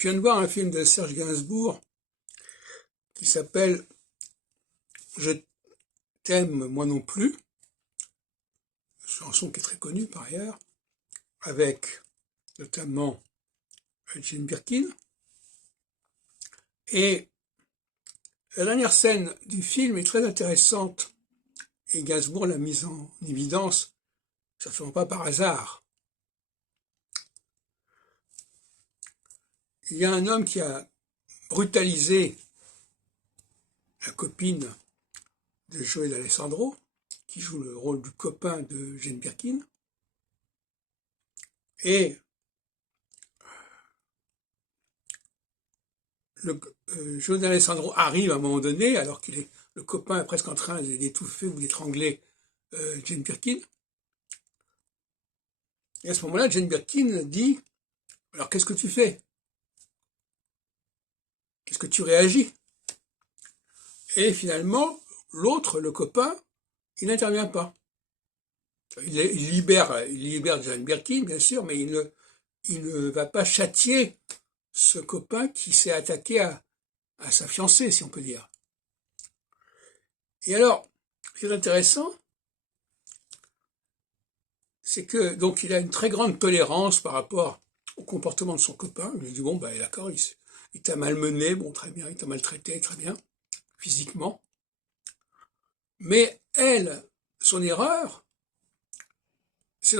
Je viens de voir un film de Serge Gainsbourg qui s'appelle Je t'aime moi non plus, chanson qui est très connue par ailleurs, avec notamment Jane Birkin. Et la dernière scène du film est très intéressante et Gainsbourg l'a mise en évidence, certainement pas par hasard. Il y a un homme qui a brutalisé la copine de Joël Alessandro, qui joue le rôle du copain de Jane Birkin. Et Joël Alessandro arrive à un moment donné, alors que le copain est presque en train d'étouffer ou d'étrangler Jane Birkin. Et à ce moment-là, Jane Birkin dit « Alors qu'est-ce que tu fais? Qu'est-ce que tu réagis ?» Et finalement, l'autre, le copain, il n'intervient pas. Il libère Jane Birkin, bien sûr, mais il ne va pas châtier ce copain qui s'est attaqué à sa fiancée, si on peut dire. Et alors, ce qui est intéressant, c'est que donc il a une très grande tolérance par rapport au comportement de son copain. Il lui dit bon ben d'accord, il t'a malmené, bon très bien, il t'a maltraité, très bien, physiquement. Mais elle, son erreur, c'est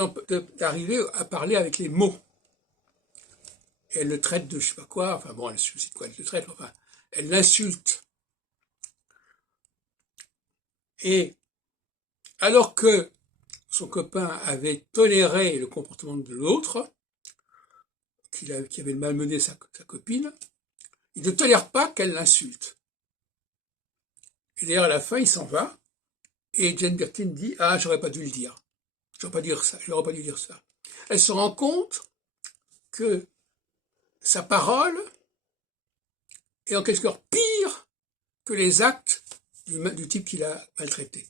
d'arriver à parler avec les mots. Et elle le traite de je sais pas quoi, enfin bon, je sais quoi elle le traite, enfin, elle l'insulte. Et alors que son copain avait toléré le comportement de l'autre, qui avait malmené sa copine, il ne tolère pas qu'elle l'insulte. Et d'ailleurs, à la fin, il s'en va, et Jane Birkin dit « Ah, j'aurais pas dû le dire. J'aurais pas dû dire ça. » Elle se rend compte que sa parole est en quelque sorte pire que les actes du type qui l'a maltraité.